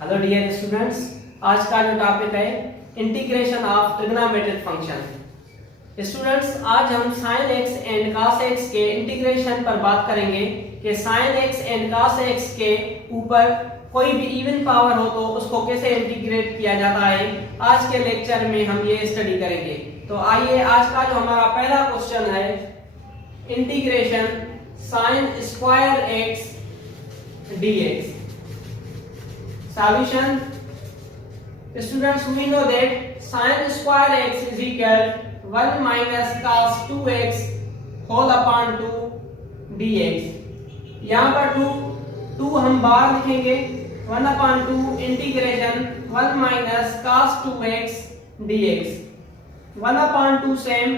Hello dear students, आज का जो टॉपिक है integration of trigonometric function. Students, आज हम sin x and cos x के इंटीग्रेशन पर बात करेंगे कि sin x and cos x के ऊपर कोई भी इवन पावर हो तो उसको कैसे इंटीग्रेट किया जाता है। आज के लेक्चर में हम ये स्टडी करेंगे। तो आइए, आज का जो हमारा पहला क्वेश्चन है, integration sin square x dx। Solution. Students, we know that sin square x is equal 1 minus cos 2x whole upon 2 dx। यहाँ पर 2 हम बाहर लिखेंगे, 1 upon 2 integration 1 minus cos 2x dx। 1 upon 2 same।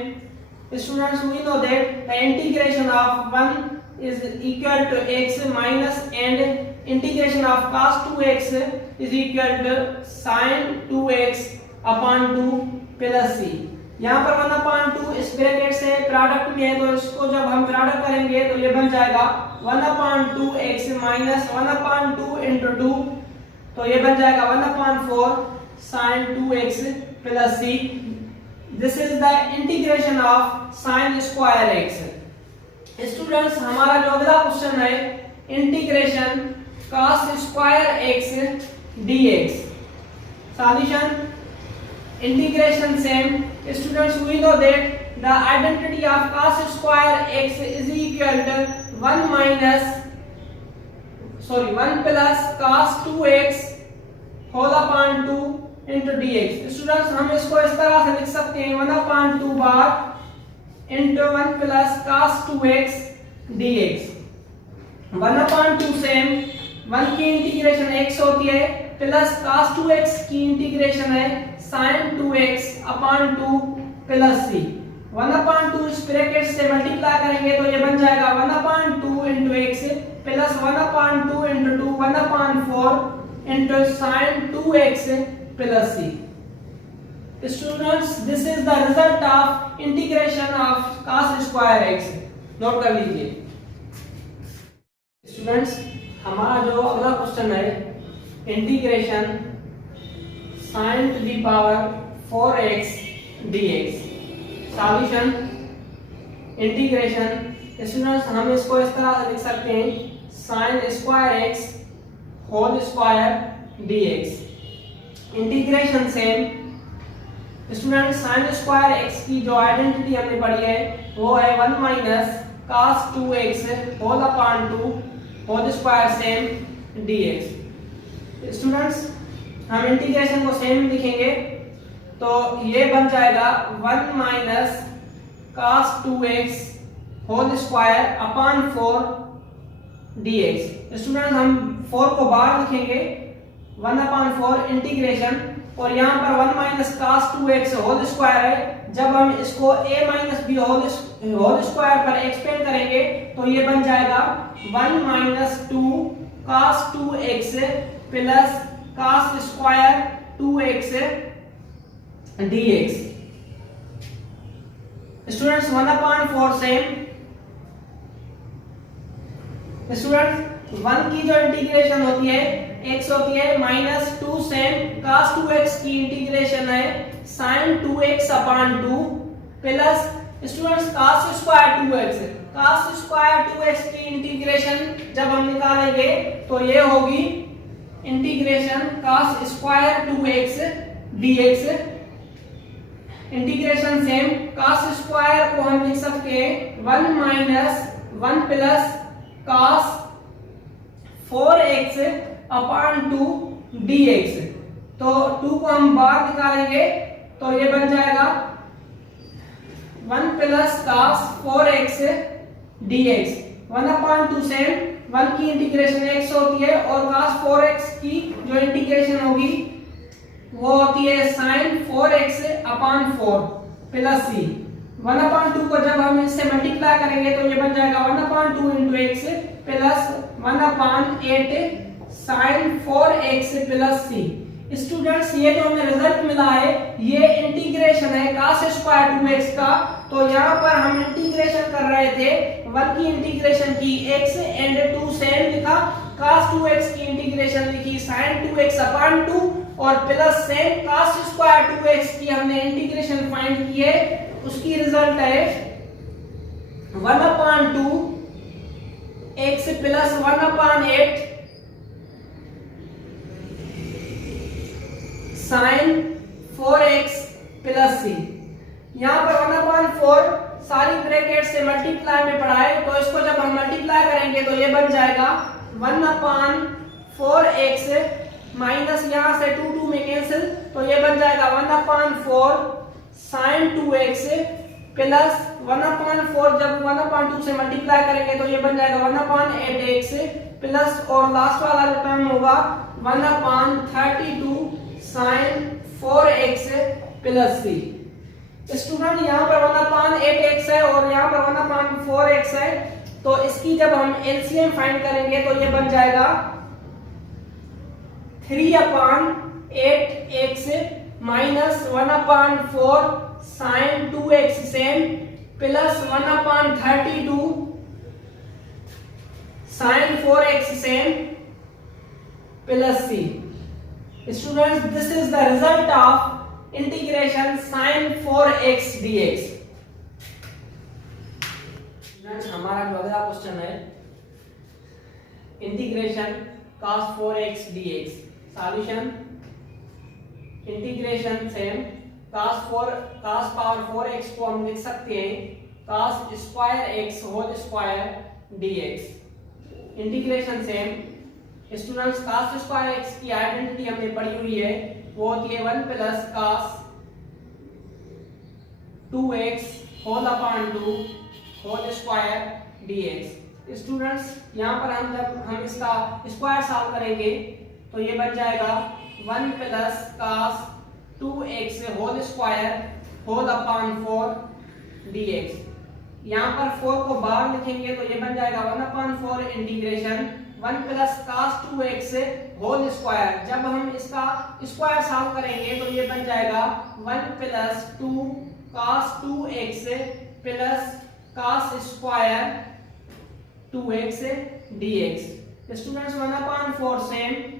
Students, we know that the integration of 1 is equal to x minus and integration of cos 2x is equal to sin 2x upon 2 plus c। यहाँ पर 1 upon 2 इस bracket से product में है, तो इसको जब हम प्रोडक्ट करेंगे तो ये बन जाएगा 1 upon 2x minus 1 upon 2 into 2, तो ये बन जाएगा 1 upon 4 sin 2x plus c। This is the integration of sin square x। Students, हमारा जो अगला क्वेश्चन है, integration cos square x dx। Solution, integration same. Students, we know that the identity of cos square x is equal to 1 plus cos 2x whole upon 2 into dx। Students, हम इसको इस तरह से लिख सकते हैं, 1 upon 2 बार into 1 plus cos 2x dx। 1 upon 2 same, 1 की integration x होती है प्लस cos 2x की इंटीग्रेशन है sin 2x upon 2 plus c। 1 upon 2 इस ब्रैकेट से मल्टीप्लाई करेंगे तो ये बन जाएगा 1 upon 2 into x plus 1 upon 2 into 2 1 upon 4 into sin 2x plus c। Students, this is the result of integration of cos square x। Note कर लीजिए। Students, हमारा जो अगला क्वेश्चन है, integration sin to the power 4x dx। Solution, integration. Students, हम इसको इस तरह से लिख सकते हैं, sin square x whole square dx। Integration same. Student, sin square x की जो आइडेंटिटी हमने पढ़ी है वो है 1 minus cos 2x whole upon 2 whole square same dx। Students, हम इंटीग्रेशन को सेम लिखेंगे तो ये बन जाएगा 1 minus cos 2x whole square upon 4 dx। Students, हम 4 को बाहर लिखेंगे, 1 upon 4 इंटीग्रेशन, और यहाँ पर 1 minus cos 2x whole square है। जब हम इसको a minus b whole square पर एक्सपेंड करेंगे तो ये बन जाएगा 1 minus 2 cos 2x plus cos square 2x dx। Students, 1 upon 4 same. Students, 1 की जो इंटीग्रेशन होती है x होती है माइनस 2 सेम, cos 2x की इंटीग्रेशन है sin 2x upon 2 plus students cos square 2x की इंटीग्रेशन जब हम निकालेंगे तो ये होगी integration cos square 2x dx। Integration same. cos square को हम लिख सकते हैं 1 minus 1 plus cos 4x upon 2 dx। तो 2 को हम बाहर निकालेंगे तो ये बन जाएगा 1 plus cos 4x dx। 1 upon 2 same, 1 की इंटीग्रेशन x होती है और cos 4x की जो इंटीग्रेशन होगी वो होती है sin 4x upon 4 plus c। 1 upon 2 को जब हम इससे मल्टीप्लाई करेंगे तो ये बन जाएगा 1 upon 2 into x plus 1 upon 8 sin 4x plus c। Students, ये जो हमें रिजल्ट मिला है ये इंटीग्रेशन है cos स्क्वायर 2x का। तो यहाँ पर हम इंटीग्रेशन कर रहे थे 1 की इंटीग्रेशन की x एंड 2 सेम लिखा, cos 2x की इंटीग्रेशन लिखी sin 2x अपॉन 2 और plus same cos square 2x की हमने इंटीग्रेशन फाइंड की है, उसकी रिजल्ट है 1 upon 2 x plus 1 upon 8 sin 4x plus c। यहाँ पर 1 अपॉन 4 सारी ब्रैकेट से मल्टीप्लाई में पढ़ा है, तो इसको जब हम मल्टीप्लाई करेंगे तो ये बन जाएगा 1 अपॉन 4x माइनस यहाँ से 2 में कैंसिल, तो ये बन जाएगा 1 upon 4 sin 2x plus 1 upon 4 जब 1 अपॉन 2 से मल्टीप्लाई करेंगे तो ये बन जाएगा 1 अपॉन 8x प्लस और लास्ट वाला जो टर्म होगा 1 upon 32 sin 4x plus c। Student यहाँ पर 1 अपॉन 8x है और यहाँ पर 1 अपॉन 4x है, तो इसकी जब हम एलसीएम फाइंड करेंगे तो ये बन जाएगा 3 upon 8x minus 1 upon 4 sin 2x same plus 1 upon 32 sin 4x same plus c। Students, this is the result of integration sin 4x dx। हमारा जो अगला क्वेश्चन है integration cos 4x dx। Solution integration से cos power 4x को हम लिख सकते हैं cos square x whole square dx। Integration से स्टूडेंट्स cos स्क्वायर x की आइडेंटिटी हमने पढ़ी हुई है, वो होती है 1 plus cos 2x whole upon 2 whole square dx। Students यहाँ पर जब हम इसका स्क्वायर सॉल्व करेंगे तो ये बन जाएगा 1 plus cos 2x whole square whole upon 4 dx। यहाँ पर 4 को बाहर लिखेंगे तो ये बन जाएगा 1 upon 4 integration 1 plus cos 2x whole square. जब हम इसका स्क्वायर सॉल्व करेंगे तो ये बन जाएगा 1 plus 2 cos 2x plus cos square 2x dx। Students 1 upon 4 same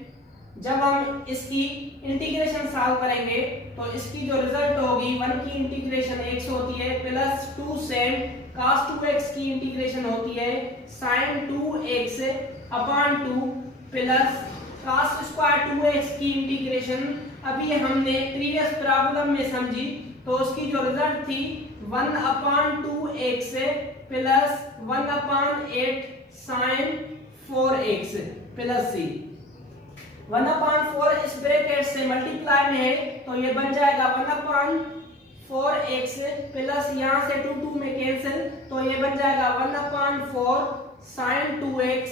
जब हम इसकी इंटीग्रेशन सॉल्व करेंगे तो इसकी जो रिजल्ट होगी 1 की इंटीग्रेशन x होती है प्लस 2 सेम cos 2x की इंटीग्रेशन होती है sin 2x upon 2 plus cos square 2x की इंटीग्रेशन अभी हमने प्रीवियस प्रॉब्लम में समझी, तो उसकी जो रिजल्ट थी 1 upon 2x plus 1 upon 8 sin 4x plus c। 1 upon 4 इस ब्रैकेट से मल्टीप्लाई में है तो ये बन जाएगा 1 अपॉन 4x प्लस यहाँ से 2 में कैंसिल, तो ये बन जाएगा 1 upon 4 sin 2x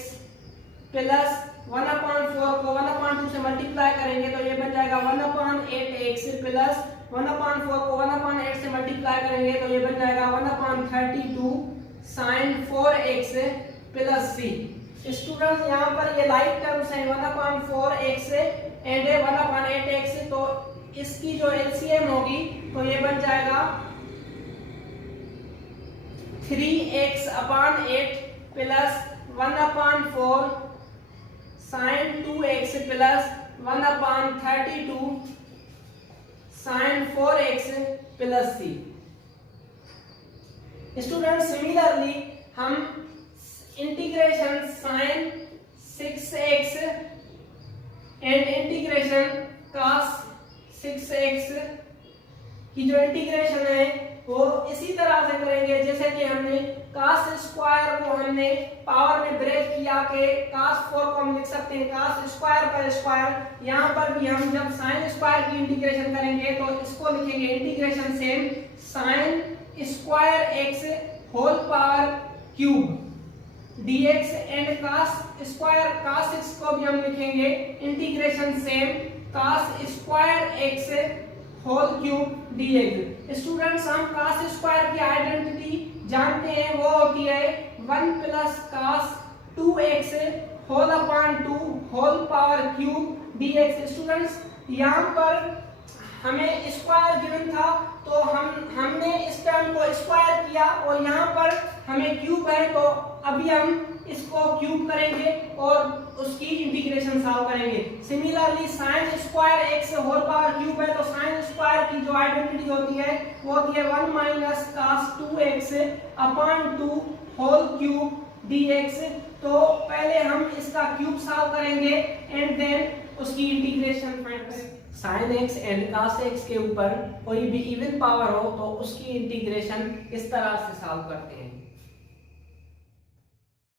plus 1 upon 4 को 1 अपॉन 2 से मल्टीप्लाई करेंगे तो ये बन जाएगा 1 अपॉन 8x प्लस 1 अपॉन 4 को 1 अपॉन 8 से मल्टीप्लाई करेंगे तो ये बन जाएगा 1 upon 32 sin 4x plus c। Students यहाँ पर ये लाइक टर्म्स हैं 1 upon 4x and 1 upon 8x, तो इसकी जो एलसीएम होगी तो ये बन जाएगा 3x upon 8 plus 1 upon 4 sin 2x plus 1 upon 32 sin 4x plus c। Student similarly हम integration sin 6x and integration cos 6x की जो इंटीग्रेशन है वो इसी तरह से करेंगे जैसे कि हमने cos स्क्वायर को हमने पावर में ब्रेक किया के cos 4 को हम लिख सकते हैं cos स्क्वायर का स्क्वायर। यहाँ पर भी हम जब sin स्क्वायर की इंटीग्रेशन करेंगे तो इसको लिखेंगे integration same sin square x whole power cube dx and cos square cos 6 को भी हम लिखेंगे integration same cos square x whole cube dx। Students हम cos स्क्वायर की आइडेंटिटी जानते हैं, वो होती है 1 plus cos 2x whole upon 2 whole power cube dx। Students यहाँ पर हमें स्क्वायर गिवन था तो हमने इस टर्म को स्क्वायर किया और यहाँ पर हमें क्यूब है तो अभी हम इसको क्यूब करेंगे और उसकी इंटीग्रेशन सॉल्व करेंगे। Similarly sin square x whole power cube है तो sin स्क्वायर की जो आइडेंटिटी होती है वो होती है 1 minus cos 2x upon 2 whole cube dx। तो पहले हम इसका क्यूब सॉल्व करेंगे एंड देन उसकी इंटीग्रेशन फाइंड करेंगे। sin x and cos x के ऊपर कोई भी इवन पावर हो तो उसकी इंटीग्रेशन इस तरह से सॉल्व करते हैं।